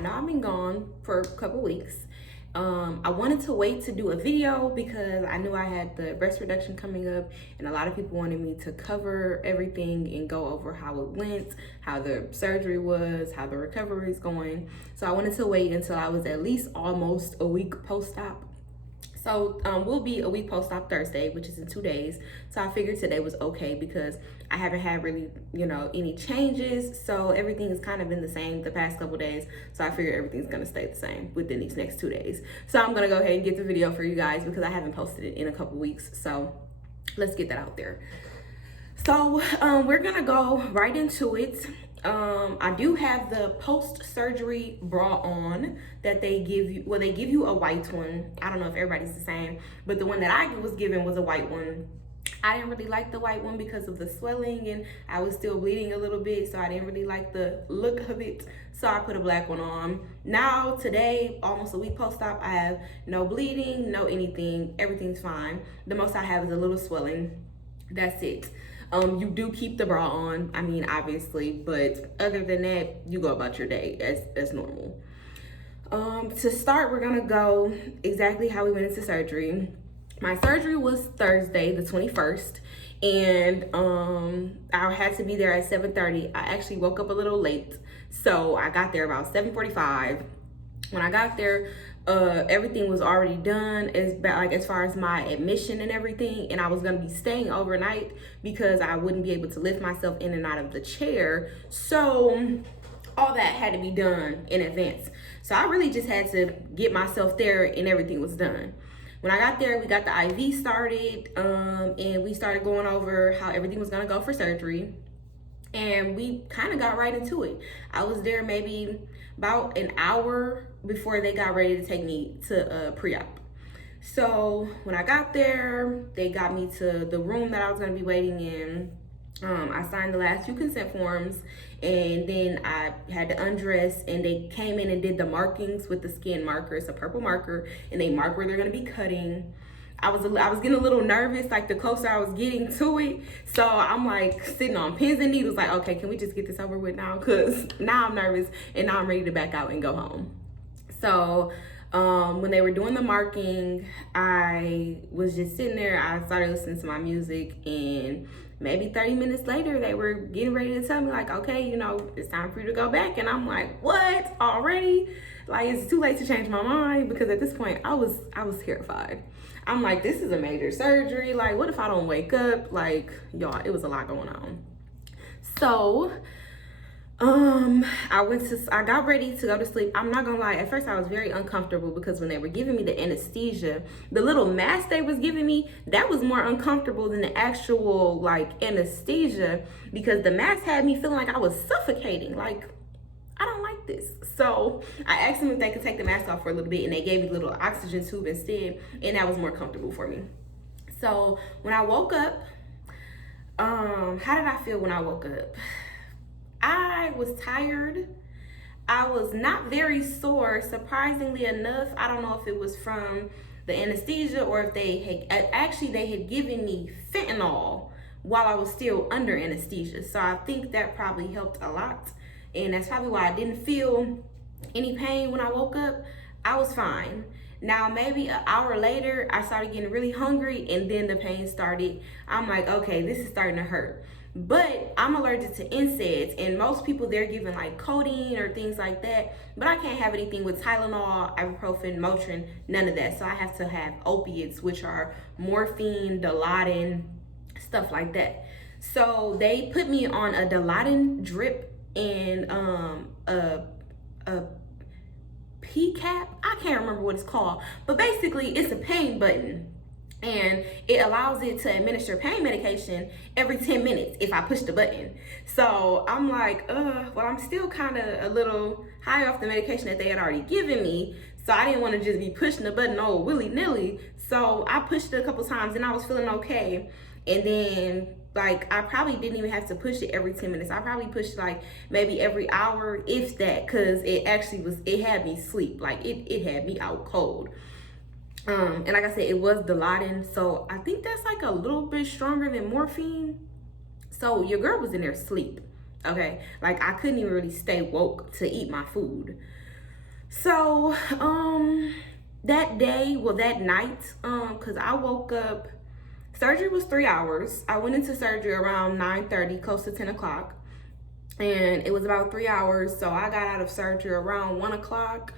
know I've been gone for a couple weeks. I wanted to wait to do a video because I knew I had the breast reduction coming up, and a lot of people wanted me to cover everything and go over how it went, how the surgery was, how the recovery is going. So I wanted to wait until I was at least almost a week post-op. So we'll be a week post-op Thursday, which is in 2 days. So I figured today was okay because I haven't had really, any changes. So everything has kind of been the same the past couple days. So I figured everything's gonna stay the same within these next 2 days. So I'm gonna go ahead and get the video for you guys because I haven't posted it in a couple weeks. So let's get that out there. So we're gonna go right into it. I do have the post-surgery bra on that they give you. Well, they give you a white one. I don't know if everybody's the same, but the one that I was given was a white one. I didn't really like the white one because of the swelling, and I was still bleeding a little bit, so I didn't really like the look of it. So I put a black one on. Now, today, almost a week post-op, I have no bleeding, no anything. Everything's fine. The most I have is a little swelling. That's it. You do keep the bra on, I mean, obviously, but other than that, you go about your day as normal. To start, we're gonna go exactly how we went into surgery. My surgery was Thursday, the 21st, and I had to be there at 7:30. I actually woke up a little late, so I got there about 7:45. When I got there, everything was already done as far as my admission and everything, and I was gonna be staying overnight because I wouldn't be able to lift myself in and out of the chair. So all that had to be done in advance. So I really just had to get myself there and everything was done. When I got there, we got the IV started, and we started going over how everything was gonna go for surgery. And we kind of got right into it. I was there maybe about an hour before they got ready to take me to pre-op. So when I got there, they got me to the room that I was gonna be waiting in. I signed the last few consent forms, and then I had to undress, and they came in and did the markings with the skin marker. It's a purple marker, and they mark where they're gonna be cutting. I was getting a little nervous, like the closer I was getting to it. So I'm like sitting on pins and needles, like, okay, can we just get this over with now? Cause now I'm nervous and now I'm ready to back out and go home. So when they were doing the marking, I was just sitting there. I started listening to my music, and maybe 30 minutes later, they were getting ready to tell me like, okay, it's time for you to go back. And I'm like, what, already? Like, it's too late to change my mind, because at this point I was terrified. I'm like, this is a major surgery. Like, what if I don't wake up? Like, y'all, it was a lot going on. So I got ready to go to sleep. I'm not gonna lie, at first I was very uncomfortable because when they were giving me the anesthesia, the little mask they was giving me, that was more uncomfortable than the actual like anesthesia, because the mask had me feeling like I was suffocating. Like, I don't like this. So I asked them if they could take the mask off for a little bit, and they gave me a little oxygen tube instead, and that was more comfortable for me. So when I woke up, how did I feel when I woke up? I was tired. I was not very sore, surprisingly enough. I don't know if it was from the anesthesia or if they had given me fentanyl while I was still under anesthesia. So I think that probably helped a lot. And that's probably why I didn't feel any pain when I woke up. I was fine. Now, maybe an hour later, I started getting really hungry, and then the pain started. I'm like, okay, this is starting to hurt. But I'm allergic to NSAIDs, and most people, they're given like codeine or things like that. But I can't have anything with Tylenol, ibuprofen, Motrin, none of that. So I have to have opiates, which are morphine, Dilaudid, stuff like that. So they put me on a Dilaudid drip and a PCAP. I can't remember what it's called, but basically it's a pain button, and it allows it to administer pain medication every 10 minutes if I push the button. So I'm like, well, I'm still kind of a little high off the medication that they had already given me, so I didn't want to just be pushing the button all willy-nilly. So I pushed it a couple times, and I was feeling okay. And then, like, I probably didn't even have to push it every 10 minutes. I probably pushed like maybe every hour, if that, because it had me sleep. Like, it had me out cold. And like I said, it was Dilaudid, so I think that's like a little bit stronger than morphine. So your girl was in there asleep, okay? Like, I couldn't even really stay woke to eat my food. So, that day, well, that night, because I woke up, surgery was 3 hours. I went into surgery around 9:30, close to 10 o'clock. And it was about 3 hours. So I got out of surgery around 1 o'clock.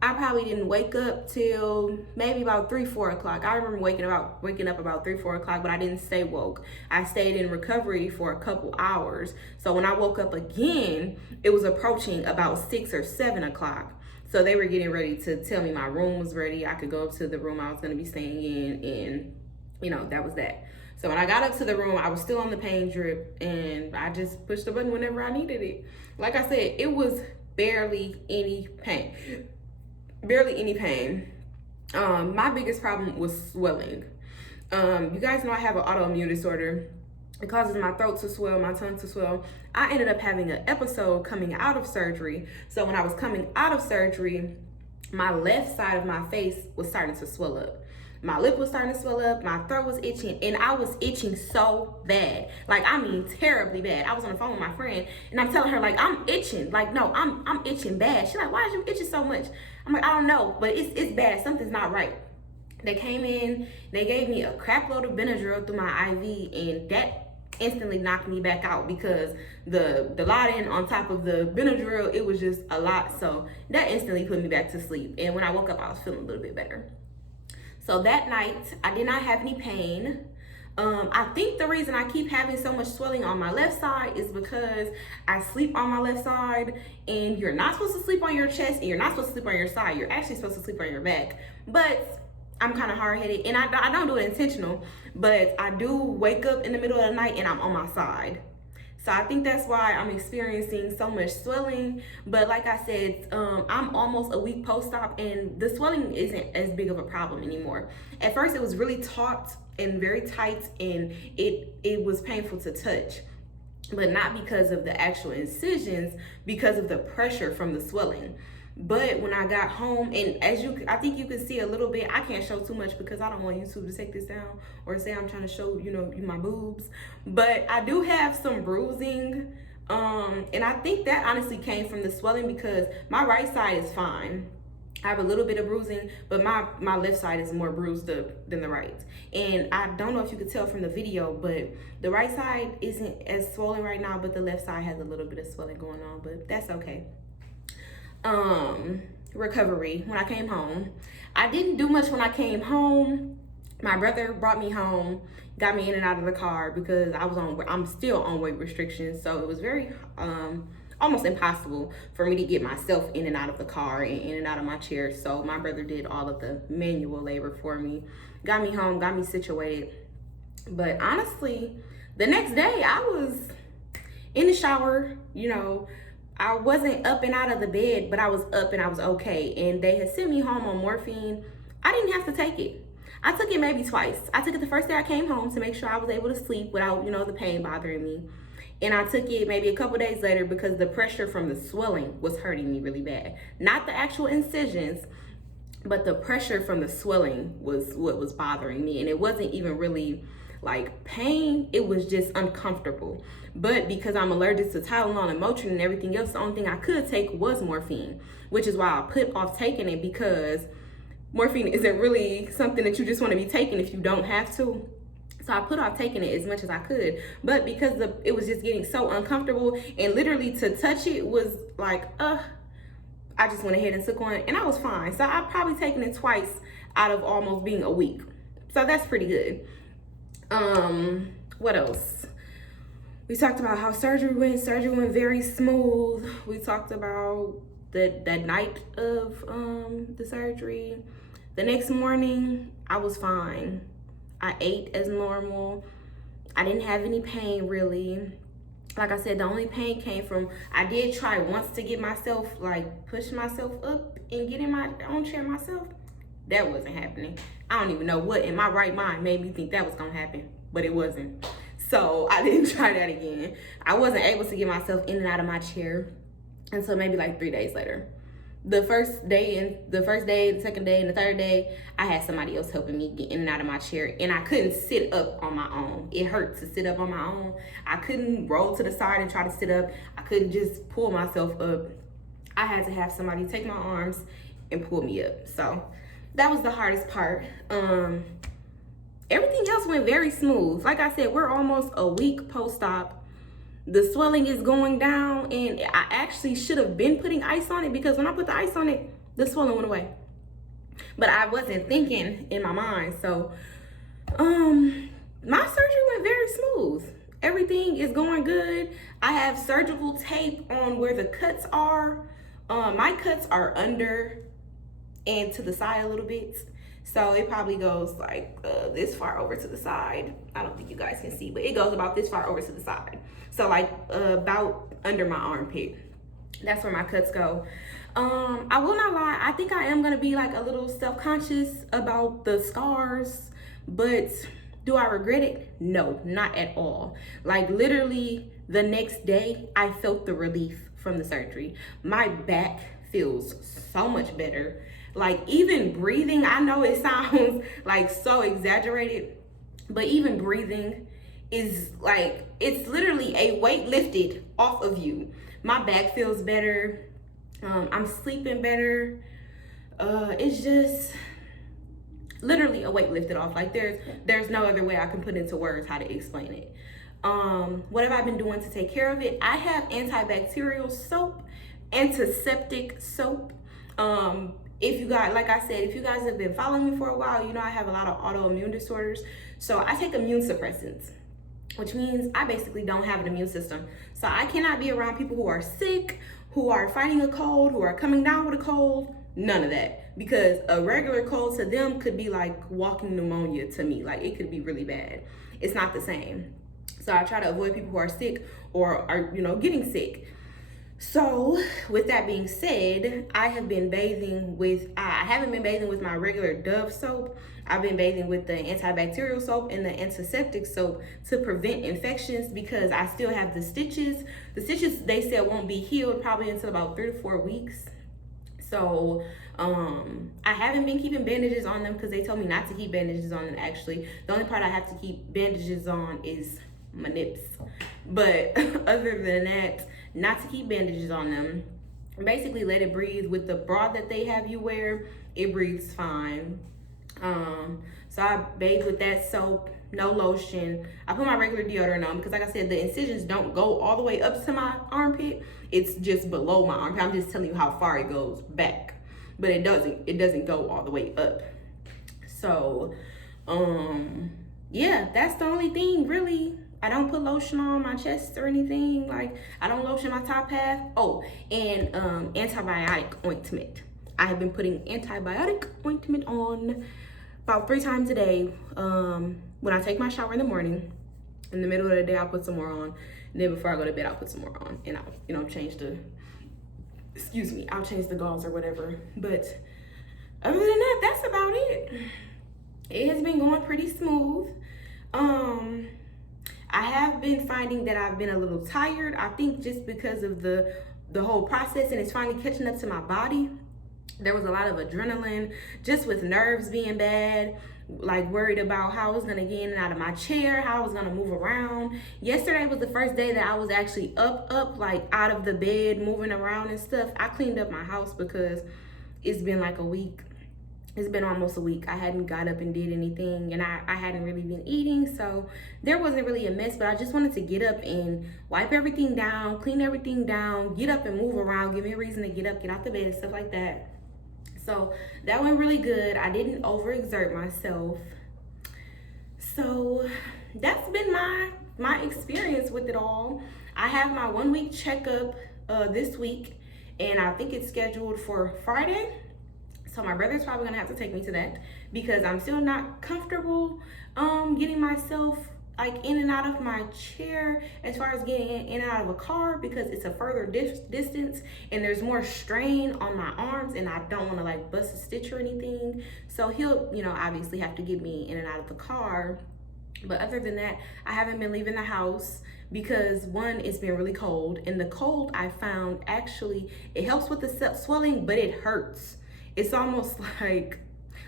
I probably didn't wake up till maybe about 3, 4 o'clock. I remember waking up about 3, 4 o'clock, but I didn't stay woke. I stayed in recovery for a couple hours. So when I woke up again, it was approaching about 6 or 7 o'clock. So they were getting ready to tell me my room was ready. I could go up to the room I was going to be staying in, and that was that. So when I got up to the room, I was still on the pain drip, and I just pushed the button whenever I needed it. Like I said, it was barely any pain. Barely any pain. My biggest problem was swelling. You guys know I have an autoimmune disorder. It causes my throat to swell, my tongue to swell. I ended up having an episode coming out of surgery. So when I was coming out of surgery, my left side of my face was starting to swell up. My lip was starting to swell up, my throat was itching, and I was itching so bad. Like, I mean, terribly bad. I was on the phone with my friend, and I'm telling her, like, I'm itching. Like, no, I'm itching bad. She's like, why is you itching so much? I'm like, I don't know, but it's bad. Something's not right. They came in, they gave me a crap load of Benadryl through my IV, and that instantly knocked me back out because the Dilaudid on top of the Benadryl, it was just a lot. So that instantly put me back to sleep. And when I woke up, I was feeling a little bit better. So that night, I did not have any pain. I think the reason I keep having so much swelling on my left side is because I sleep on my left side, and you're not supposed to sleep on your chest, and you're not supposed to sleep on your side. You're actually supposed to sleep on your back. But I'm kind of hard-headed, and I don't do it intentional, but I do wake up in the middle of the night and I'm on my side. So I think that's why I'm experiencing so much swelling. But like I said, I'm almost a week post-op, and the swelling isn't as big of a problem anymore. At first, it was really taut and very tight, and it was painful to touch. But not because of the actual incisions, because of the pressure from the swelling. But when I got home, and I think you can see a little bit. I can't show too much because I don't want YouTube to take this down or say I'm trying to show, you my boobs. But I do have some bruising. And I think that honestly came from the swelling because my right side is fine. I have a little bit of bruising, but my left side is more bruised up than the right. And I don't know if you could tell from the video, but the right side isn't as swollen right now, but the left side has a little bit of swelling going on, but that's okay. Recovery. When I came home, I didn't do much when I came home. My brother brought me home, got me in and out of the car because I'm still on weight restrictions. So it was very, almost impossible for me to get myself in and out of the car and in and out of my chair. So my brother did all of the manual labor for me, got me home, got me situated. But honestly, the next day I was in the shower, I wasn't up and out of the bed, but I was up and I was okay. And they had sent me home on morphine. I didn't have to take it. I took it maybe twice. I took it the first day I came home to make sure I was able to sleep without, the pain bothering me. And I took it maybe a couple days later because the pressure from the swelling was hurting me really bad. Not the actual incisions, but the pressure from the swelling was what was bothering me. And it wasn't even really like pain, it was just uncomfortable. But because I'm allergic to Tylenol and Motrin and everything else, the only thing I could take was morphine, which is why I put off taking it, because morphine isn't really something that you just want to be taking if you don't have to. So I put off taking it as much as I could. But because it was just getting so uncomfortable, and literally to touch it was like, I just went ahead and took one, and I was fine. So I've probably taken it twice out of almost being a week. So that's pretty good. What else? We talked about how surgery went. Surgery went very smooth. We talked about that night of the surgery. The next morning, I was fine. I ate as normal. I didn't have any pain really. Like I said, the only pain came from, I did try once to get myself, push myself up and get in my own chair myself. That wasn't happening. I don't even know what in my right mind made me think that was gonna happen, but it wasn't. So I didn't try that again. I wasn't able to get myself in and out of my chair until maybe 3 days later. The first day, the second day, and the third day, I had somebody else helping me get in and out of my chair, and I couldn't sit up on my own. It hurt to sit up on my own. I couldn't roll to the side and try to sit up. I couldn't just pull myself up. I had to have somebody take my arms and pull me up. So that was the hardest part. Everything else went very smooth. Like I said, we're almost a week post-op. The swelling is going down, and I actually should have been putting ice on it, because when I put the ice on it, the swelling went away. But I wasn't thinking in my mind. So my surgery went very smooth. Everything is going good. I have surgical tape on where the cuts are. My cuts are under and to the side a little bit. So it probably goes like this far over to the side. I don't think you guys can see, but it goes about this far over to the side. So like about under my armpit. That's where my cuts go. I will not lie, I think I am gonna be like a little self-conscious about the scars, but do I regret it? No, not at all. Like literally the next day, I felt the relief from the surgery. My back feels so much better. Like even breathing, I know it sounds like so exaggerated, but even breathing is like, it's literally a weight lifted off of you. My back feels better. I'm sleeping better. It's just literally a weight lifted off. Like there's no other way I can put into words how to explain it. What have I been doing to take care of it? I have antibacterial soap, antiseptic soap. If you guys, like I said, if you guys have been following me for a while, you know I have a lot of autoimmune disorders. So I take immune suppressants, which means I basically don't have an immune system. So I cannot be around people who are sick, who are fighting a cold, who are coming down with a cold, none of that. Because a regular cold to them could be like walking pneumonia to me. Like it could be really bad. It's not the same. So I try to avoid people who are sick or are, you know, getting sick. So with that being said, I have been bathing with, I haven't been bathing with my regular Dove soap. I've been bathing with the antibacterial soap and the antiseptic soap to prevent infections, because I still have the stitches. The stitches, they said, won't be healed probably until about 3 to 4 weeks. So I haven't been keeping bandages on them because they told me not to keep bandages on them actually. The only part I have to keep bandages on is my nips. But other than that, not to keep bandages on them. Basically let it breathe. With the bra that they have you wear, it breathes fine. So I bathe with that soap, no lotion. I put my regular deodorant on because like I said, the incisions don't go all the way up to my armpit. It's just below my armpit. I'm just telling you how far it goes back. But it doesn't go all the way up. So yeah, that's the only thing really. I don't put lotion on my chest or anything. Like I don't lotion my top half. Oh, and antibiotic ointment. I have been putting antibiotic ointment on about 3 times a day. When I take my shower in the morning, in the middle of the day, I'll put some more on. And then before I go to bed, I'll put some more on. And I'll, you know, I'll change the gauze or whatever. But other than that, that's about it. It has been going pretty smooth. I have been finding that I've been a little tired. I think just because of the whole process, and it's finally catching up to my body. There was a lot of adrenaline, just with nerves being bad, like worried about how I was gonna get in and out of my chair, how I was gonna move around. Yesterday was the first day that I was actually up, like out of the bed, moving around and stuff. I cleaned up my house because it's been like a week. It's been almost a week. I hadn't got up and did anything, and I hadn't really been eating, so there wasn't really a mess, but I just wanted to get up and wipe everything down, clean everything down, get up and move around, give me a reason to get up, get out the bed and stuff like that. So that went really good. I didn't overexert myself. So that's been my experience with it all. I have my 1-week checkup this week, and I think it's scheduled for Friday. So my brother's probably gonna have to take me to that because I'm still not comfortable getting myself like in and out of my chair as far as getting in and out of a car, because it's a further distance and there's more strain on my arms, and I don't want to like bust a stitch or anything. So he'll, you know, obviously have to get me in and out of the car. But other than that, I haven't been leaving the house because one, it's been really cold, and the cold I found actually it helps with the swelling, but it hurts. It's almost like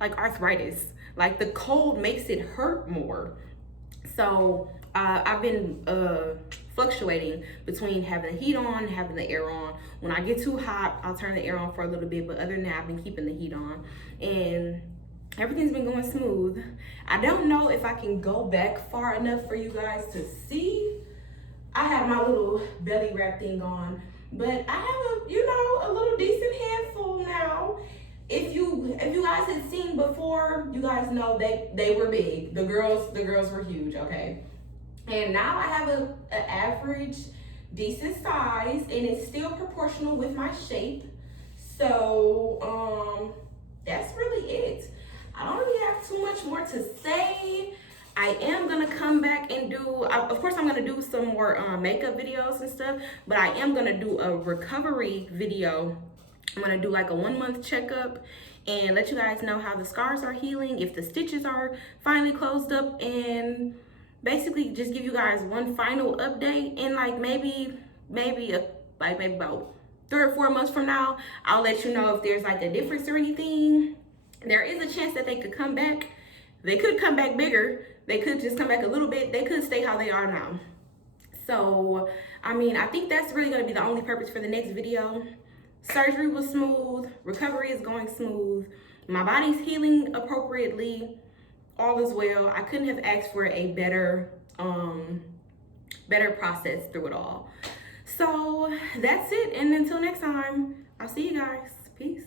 arthritis. Like the cold makes it hurt more. So I've been fluctuating between having the heat on, having the air on, When I get too hot, I'll turn the air on for a little bit, but other than that, I've been keeping the heat on, and everything's been going smooth. I don't know if I can go back far enough for you guys to see. I have my little belly wrap thing on, but I have a little decent handful now. If you guys had seen before, you guys know they were big. The girls were huge, okay? And now I have an average, decent size, and it's still proportional with my shape. So that's really it. I don't really have too much more to say. I am gonna come back and do, of course I'm gonna do some more makeup videos and stuff, but I am gonna do a recovery video. I'm gonna do like a 1 month checkup and let you guys know how the scars are healing, if the stitches are finally closed up, and basically just give you guys one final update. And like maybe about 3 or 4 months from now, I'll let you know if there's like a difference or anything. There is a chance that they could come back. They could come back bigger. They could just come back a little bit. They could stay how they are now. So, I mean, I think that's really gonna be the only purpose for the next video. Surgery was smooth. Recovery is going smooth. My body's healing appropriately. All is well. I couldn't have asked for a better process through it all. So that's it. And until next time, I'll see you guys. Peace.